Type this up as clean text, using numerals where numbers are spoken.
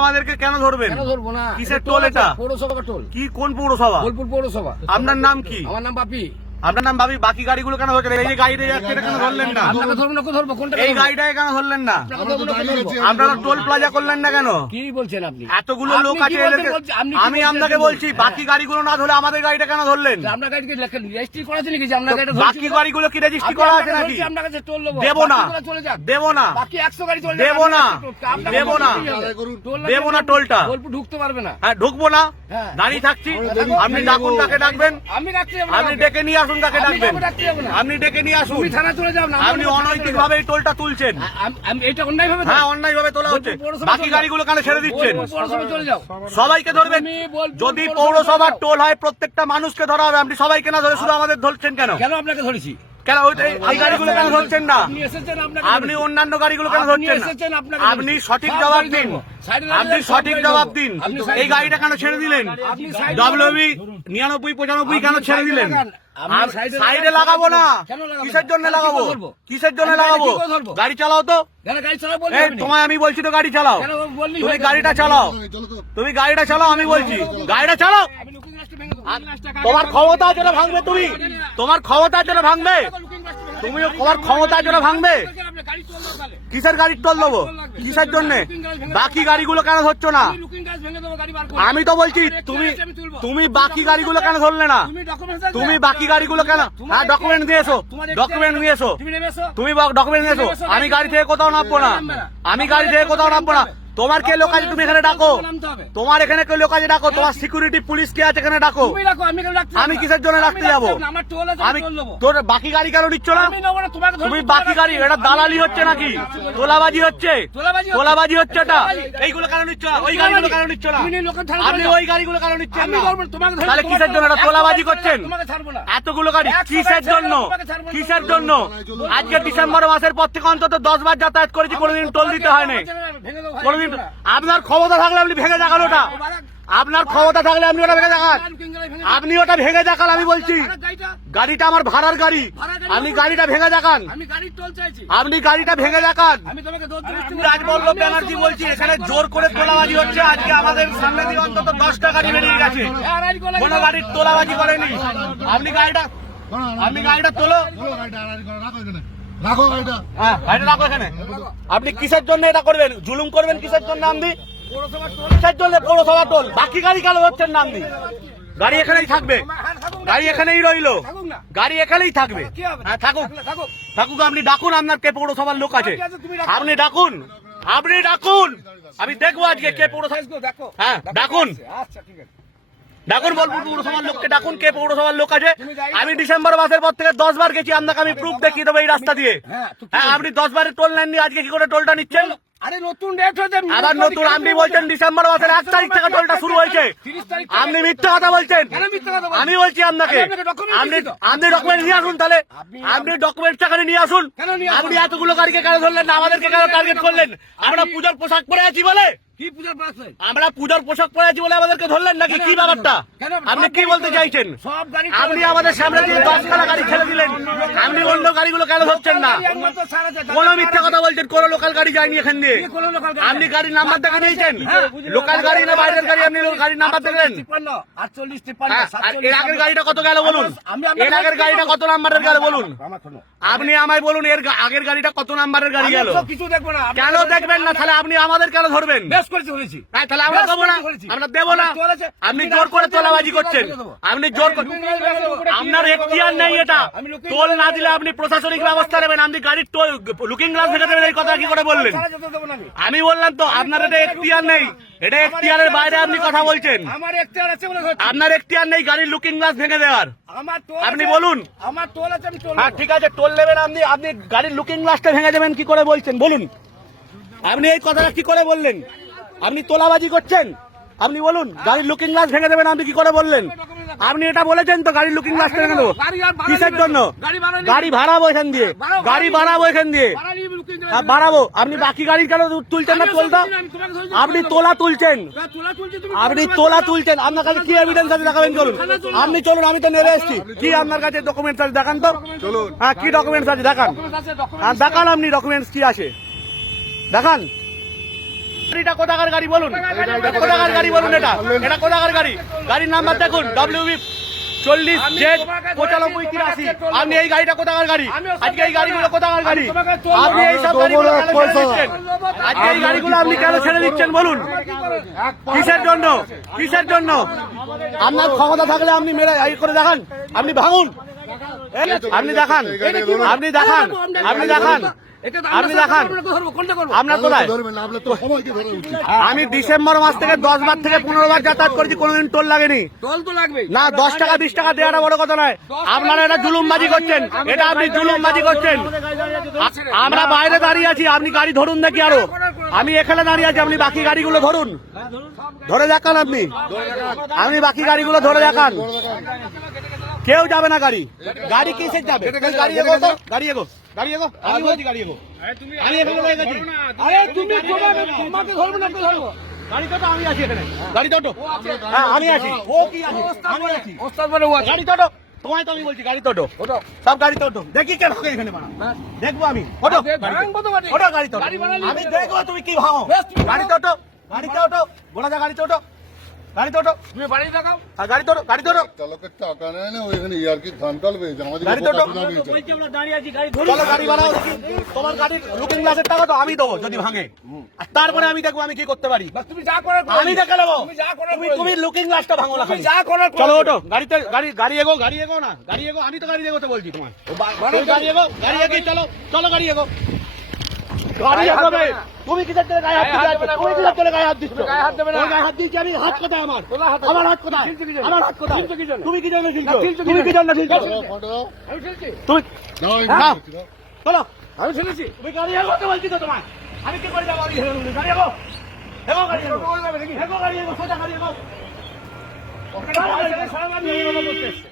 আমাদেরকে কেন ধরবেন? কেন ধরবো না? কিসের টোল এটা? পৌরসভা টোল। কি কোন পৌরসভা? বোলপুর পৌরসভা। আপনার নাম কি? আমার নাম বাপি। আপনার নাম বাপি। বাকি গাড়িগুলো কেন ধরছেন? এই যে গাড়িটা যাচ্ছে এটা কেন ধরলেন না? আপনাকে ধরবো না, ধরবো কোনটা? এই গাড়িটাকে কেন ধরলেন না? আপনাকে ধরবো না, ধরবো। আপনারা টোল প্লাজা করলেন না কেন? কি বলছেন আপনি? এতগুলো আপনি লোক কি আছে বলতে বলছেন? আপনি কি আমি বলছেন? আপনাকে বলছি হ্যাঁ। বাকি গাড়িগুলো না ধরে আমাদের গাড়িটা কেন ধরলেন? আপনার গাড়িকে রেজিস্ট্রি করা আছে নাকি যে আপনার গাড়িটা বাকি গাড়িগুলো কি রেজিস্ট্রি করা আছে নাকি? আপনার কাছে টোল নেবো। দেবো না, বাকিগুলো চলে যাক। দেবো না, বাকি 100 গাড়ি চলে যাক। দেবো না, আপনার দেবো না, টোল দেবো না টোলটা। বোলপুর ঢুকতে পারবে না। হ্যাঁ ঢুকবো না, হ্যাঁ। দাঁড়িয়ে থাকছি। থাকুন। আপনি ডাকুন, কাকে ডাকবেন? আমি ডাকতে যাবো না। আপনি ডেকে নিয়ে আসুন, কাকে আমি ডাকবেন? কাউকে ডাকতে যাবো না। আপনি ডেকে নিয়ে আসুন। তুমি থানা চলে যাও না। আপনি অনৈতিক ভাবে এই টোলটা তুলছেন। আমি এটা অন্যায় ভাবে। হ্যাঁ অন্যায় ভাবে তোলা হচ্ছে। বাকি গাড়িগুলো কেন ছেড়ে দিচ্ছেন? পৌরসভা চলে যাও। সবাইকে ধরবেন। তুমি বোলপুর যদি পৌরসভা পৌরসভার চলে যাও। টোল হয় প্রত্যেকটা মানুষকে ধরা হবে। আপনি সবাইকে না ধরে শুধু আমাদের ধরছেন কেন? কেন আপনাকে ধরেছি? কেন এই গাড়িগুলো কেন ধরছেন না? আপনি এসেছেন, আপনাকে আপনি অন্যান্য গাড়িগুলো কেন আপনি ধরছেন এসেছেন, না? আপনাকে আপনি ধরেছি। সঠিক সব জবাব গাড়ি দিন। ধরবো। সাইডে আপনি দাঁড়িয়ে সঠিক সব জবাব গাড়ি দিন। আপনি সাইডে এই গাড়িটা কেন ছেড়ে দিলেন? আপনি সাইডে ডব্লিউবি 99-95 কেন ছেড়ে দিলেন? আপনি আর সাইডে সাইডে লাগাবো না। কেন লাগাবো? কিসের জন্য কেন লাগাবো? কি করবো? কিসের জন্য আমি লাগাবো? গাড়ি কি করে ধরবো? গাড়ি চালাও তো। কেন গাড়ি চালাবো বললি? এই তোমায় আমি বলছি তো গাড়ি চালাও। কেন বললি? তুমি গাড়িটা চালাও। তুমি গাড়িটা চালাও, আমি বলছি গাড়িটা চালাও। আমি লুকিং গ্লাসটা ভেঙে দেবো। লুকিং গ্লাসটা তোমার ক্ষমতা আছে না ভাঙবে তুমি? তোমার ক্ষমতা আছে না ভাঙবে? লুকিং গ্লাসটা ভেঙে তুমিও তোমার ক্ষমতা আছে না ভাঙবে? দেবো। আপনি গাড়ি চল দাও তাহলে। কিসের গাড়ির টোল দেবো? কিসের জন্য? বাকি গাড়িগুলো কেন ধরছো না? আমি লুকিং গ্লাস ভেঙে দেবো, গাড়ি বার করো। আমি তো বলছি তুমি তুমি বাকি গাড়িগুলো কেন ধরলে না? তুমি ডকুমেন্টস আছে? তুমি বাকি গাড়িগুলো কেন? হ্যাঁ ডকুমেন্ট নিয়ে এসো, ডকুমেন্ট নিয়ে এসো। তুমি নেমে এসো। তুমি ডকুমেন্ট নিয়ে এসো। আমি গাড়ি থেকে কোথাও নামবো না। আমি গাড়ি থেকে কোথাও নামবো না। তোমার কে লোক আছে তুমি এখানে ডাকো? নামতে হবে। তোমার এখানে কে লোক আছে ডাকো। তোমার সিকিউরিটি পুলিশ কে আছে এখানে ডাকো। তুমি রাখো, আমি কেন রাখতে আমি কিসের জন্য রাখতে যাবো? আমার টোল আছে, আমি টোল নেবো। তোর বাকি গাড়ি কেন নিচ্ছ না? আমি নেবো না, তোমাকে ধরে তুমি বাকি গাড়ি, এটা দালালি হচ্ছে নাকি? তোলাবাজি হচ্ছে, তোলাবাজি হচ্ছে। তোলাবাজি হচ্ছে এটা। তোলাবাজি। এইগুলো কেন নিচ্ছ না? ওই গাড়িগুলো কেন নিচ্ছ না? তুমি নিয়ে লোকের ধারে আপনি চলে যাও। ওই গাড়িগুলো কেন নিচ্ছেন আমি না? ধরবো, তোমাকে ধরবো। তাহলে কিসের জন্য এটা তোলাবাজি করছেন? তোমাকে ছাড়বো না। এতগুলো গাড়ি 100 কিসের গাড়ি জন্য? তোমাকে ছাড়বো না। কিসের জন্য? আজকে ডিসেম্বর মাসের পর থেকে অন্তত 10 বার যাতায়াত করেছি, কোনোদিন টোল দিতে হয়নি। ভেঙে দেবো ভাই। কোনোদিন আপনার ক্ষমতা থাকলে আপনি ভেঙে দেখান ওটা। আপনার ক্ষমতা থাকলে আপনি ওটা ভেঙে দেখান। আপনি ওটা ভেঙে দেখান, আমি বলছি। গাড়িটা আমার ভাড়ার গাড়ি, আপনি গাড়িটা ভেঙে দেখান। আমি গাড়ির টোল চাইছি। আপনি গাড়িটা ভেঙে দেখান। আমি তোমাকে দৌড় দিচ্ছি। রাজবল্লভ ব্যানার্জি বলছি, এখানে জোর করে তোলাবাজি হচ্ছে। আজকে আমাদের সামনে দিয়ে অন্তত 10টা গাড়ি বেরিয়ে গেছে, কোনো গাড়ির তোলাবাজি করেনি। আপনি গাড়িটা তোলো। রাখো গাড়িটা। হ্যাঁ গাড়িটা রাখো এখানে। আপনি কিসের জন্য এটা করবেন? জুলুম করবেন কিসের জন্য? আপনি কিসের জন্য পৌরসভা টোল? বাকি গাড়ি কেন হচ্ছেন না? আপনি গাড়ি এখানেই থাকবে, গাড়ি এখানেই রইলো, গাড়ি এখানেই থাকবে। হ্যাঁ থাকুক, থাকুক। আপনি ডাকুন, আপনার কে পৌরসভার লোক আছে আপনি ডাকুন, আপনি ডাকুন। আমি দেখবো আজকে কে পৌরসভা। হ্যাঁ ডাকুন, আচ্ছা ঠিক আছে। ডাকুন বোলপুর পৌরসভার লোককে ডাকুন, কে পৌরসভার লোক আছে। আমি ডিসেম্বর মাসের পর থেকে 10 বার গেছি, আপনাকে আমি প্রুফ দেখিয়ে দেবো এই রাস্তা দিয়ে। হ্যাঁ আপনি 10 বারের টোল নেননি, আজকে কি করে টোলটা নিচ্ছেন? আরে নতুন ডেট হয়েছে। আবার নতুন আপনি বলছেন ডিসেম্বর মাসের 1 তারিখ থেকে টোলটা শুরু হয়েছে। 30 তারিখ। আপনি মিথ্যা কথা বলছেন। কেন মিথ্যা কথা বলছেন? আমি বলছি আপনাকে, আমি আপনাকে document আপনি দিচ্ছি তো। আপনি ডকুমেন্ট নিয়ে আসুন। তাহলে আপনি ডকুমেন্ট টাকা নিয়ে আসুন। কেন নিয়ে আসবো? আপনি এতগুলো গাড়িকে কেন ধরলেন না? আমাদেরকে কেন টার্গেট করলেন? আমরা পূজার পোশাক পরে আছি বলে, কি পূজার প্রার্থনা? আমরা পূজার পোশাক পরে আছি বলে আমাদেরকে ধরলেন নাকি? কি ব্যাপারটা কেন? আপনি কি বলতে চাইছেন? সব গাড়ি আপনি আমাদের সামনে দিয়ে 10খানা গাড়ি ছেড়ে দিলেন, আপনি অন্য গাড়িগুলো কেন ধরছেন না? কোন মিথ্যা কথা বলছেন? কোন লোকাল গাড়ি যায়নি এখান দিয়ে। আপনি গাড়ির নাম্বার দেখে নিয়েছেন? লোকাল গাড়ি না বাইরের গাড়ি? আপনি গাড়ির নাম্বার দেখলেন? 48, 53, হ্যাঁ, আর এর আগের গাড়িটা কত গেল বলুন? এর আগের গাড়িটা কত নাম্বারের গেল বলুন? আপনি আমায় বলুন, এর আগের গাড়িটা কত নাম্বারের গাড়ি গেল? কিছু দেখবো না। কেন দেখবেন না? তাহলে আপনি আমাদের কেন ধরবেন? বেশ করেছি বলেছি। হ্যাঁ, তাহলে আমরা দেবো না, আমরা দেবো না। আপনি জোর করে তোলাবাজি করছেন, আপনি জোর করে। আপনার এখতিয়ার নেই এটা। টোল না দিলে আপনি প্রশাসনিক ব্যবস্থা নেবেন। আপনি গাড়ির টোল লুকিং গ্লাস ভেঙে দেবেন, এই কথা কি করে বললেন? আমি বললাম তো আপনার এটা এখতিয়ার নেই, এটা এখতিয়ারের বাইরে আপনি কথা বলছেন। আমার এখতিয়ার আছে বলে ধরছি। আপনার এখতিয়ার নেই গাড়ির লুকিং গ্লাস ভেঙে দেওয়ার। আমার টোল আপনি আছে। বলুন। আমার টোল আছে, আমি টোল হ্যাঁ নেবো। ঠিক আছে, টোল নেবেন আপনি। আপনি গাড়ির লুকিং গ্লাসটা ভেঙে দেবেন কি করে বলছেন বলুন? আপনি এই কথাটা কি করে বললেন? আপনি তোলাবাজি করছেন। আপনি বলুন, গাড়ির লুকিং গ্লাস ভেঙে দেবেন আপনি কি করে বললেন? আপনি এটা বলেছেন তো গাড়ির লুকিং গ্লাস ভেঙে দেবো। কিসের জন্য? গাড়ি ভাড়াবো এখান দিয়ে, গাড়ি বাড়াবো এখান দিয়ে। হ্যাঁ, বাড়াবো। আপনি বাকি গাড়ি কেন তুলছেন না টোলটা? আপনি তোলা তুলছেন, আপনি তোলা তুলছেন। আপনার কাছে কি এভিডেন্স আছে দেখাবেন? চলুন, আপনি চলুন, আমি তো নেমে এসেছি। কি আপনার কাছে ডকুমেন্টস আছে দেখান তো। চলুন। হ্যাঁ কি ডকুমেন্টস আছে দেখান। হ্যাঁ দেখান, আপনি ডকুমেন্টস কি আছে দেখান। গাড়িটা কোথাকার গাড়ি বলুন, এটা কোথাকার গাড়ি বলুন, এটা কোথাকার গাড়ি, গাড়ির নাম্বার দেখুন WB 40Z9583। আপনি এই গাড়িটা কোথাকার গাড়ি, আজকে এই গাড়িগুলো কোথাকার গাড়ি, আপনি এই সব গাড়িগুলো কেন ছেড়ে দিচ্ছেন, আজকে এই গাড়িগুলো আপনি কেন ছেড়ে দিচ্ছেন বলুন, কিসের জন্য, কিসের জন্য? আপনার ক্ষমতা থাকলে আপনি মেরে এই করে দেখান, আপনি ভাঙুন, আপনি দেখান, আপনি দেখান, আপনি দেখান, আপনি দেখান আপনার কোথায়। ধরবেন না, আপনার তো সবাইকে ধরা উচিত। আমি ডিসেম্বর মাস থেকে 10 বার থেকে 15 বার যাতায়াত করেছি, কোনোদিন টোল লাগেনি। টোল তো লাগবে না 10 টাকা 20 টাকা দেওয়াটা বড় কথা নয়, আপনারা এটা জুলুমবাজি করছেন, এটা আপনি জুলুমবাজি করছেন। আমরা বাইরে দাঁড়িয়ে আছি, আপনি গাড়ি ধরুন নাকি আরো, আমি এখানে দাঁড়িয়ে আছি, আপনি বাকি গাড়িগুলো ধরুন, ধরে দেখান, আপনি বাকি গাড়িগুলো ধরে দেখান। কেউ যাবে না গাড়ি, গাড়ি কিসের যাবে, গাড়ি এগো তো, গাড়ি এগো, গাড়ি এগো, আমি বলছি গাড়ি এগো, আমি এখানে দাঁড়িয়ে আছি। আরে তুমি তোমাকে ধরবো না, ধরবো গাড়ি তো আমি আছি এখানে, গাড়ি তো হ্যাঁ আমি আছি, ও কি আছে, আমি আছি, ওস্তাদ মানে ও আছে। গাড়ি তো তোমায় তো আমি বলছি গাড়ি তো সব গাড়ি তো দেখি কে ঢোকে এখানে বানা, দেখবো আমি, ওটো ভাঙবো তো গাড়ি। ওটো গাড়ি তো গাড়ি বানালি আমি দেখবো তুমি কি ভাঙো, গাড়ি তো গাড়িতে ওটো, বলা যা গাড়ি তো গাড়ি তো তুমি বাড়ি দেখাও। গাড়ি তো গাড়ি তো চালকের টাকা নেয় না, ওইখানে ইয়ার্কি ধান টাল পেয়েছে আমাদের গাড়ি তো দাঁড়িয়ে আছি, গাড়ি চলো গাড়ি বানাও দেখি, তোমার গাড়ির লুকিং গ্লাসের টাকা তো আমি দেবো যদি ভাঙে, আর তারপরে আমি দেখবো আমি কি করতে পারি, তুমি যা করার করো। আমি দেখে নেবো, তুমি যা করার করো। তুমি লুকিং গ্লাসটা ভাঙো না, তুমি যা করার করো। চলো ওটো গাড়িতে, গাড়ি এগো, গাড়ি এগো না, গাড়ি এগো, আমি তো গাড়ি এগোতে বলছি তোমার, তুমি গাড়ি এগো, গাড়ি এগিয়ে চলো, চলো গাড়ি এগো, গাড়ি এগোবে, তুমি কিসের জন্য গায়ে হাত দিচ্ছ, তুমি কিসের জন্য গায়ে হাত দিচ্ছ, গায়ে হাত দেবে না। তোমার গায়ে হাত দিচ্ছি আমি, হাত কোথায় আমার, হাত- আমার হাত কোথায়, ঝিলছে কি জন্য? আমার হাত কোথায়, ঝিলছে কি জন্য? তুমি কি জন্য ঝিলছো, ঝিলছে কি তুমি কি জন্য জন্য? ঝিলছো, ফটো দাও। আমি ঠেলছি, তুমি নাও, এই নাও। ঢুকছি, নাও। চলো, আমি ঠেলেছি। তুমি গাড়ি এগোতে বলছি তো তোমায়, আমি কি করে যাবো, গাড়ি এগো, এগো গাড়ি এগো, এগো গাড়ি এগো, সোজা গাড়ি এগো, ওখানে বাইরে সারা আমি এই কথা বলতে এসছি।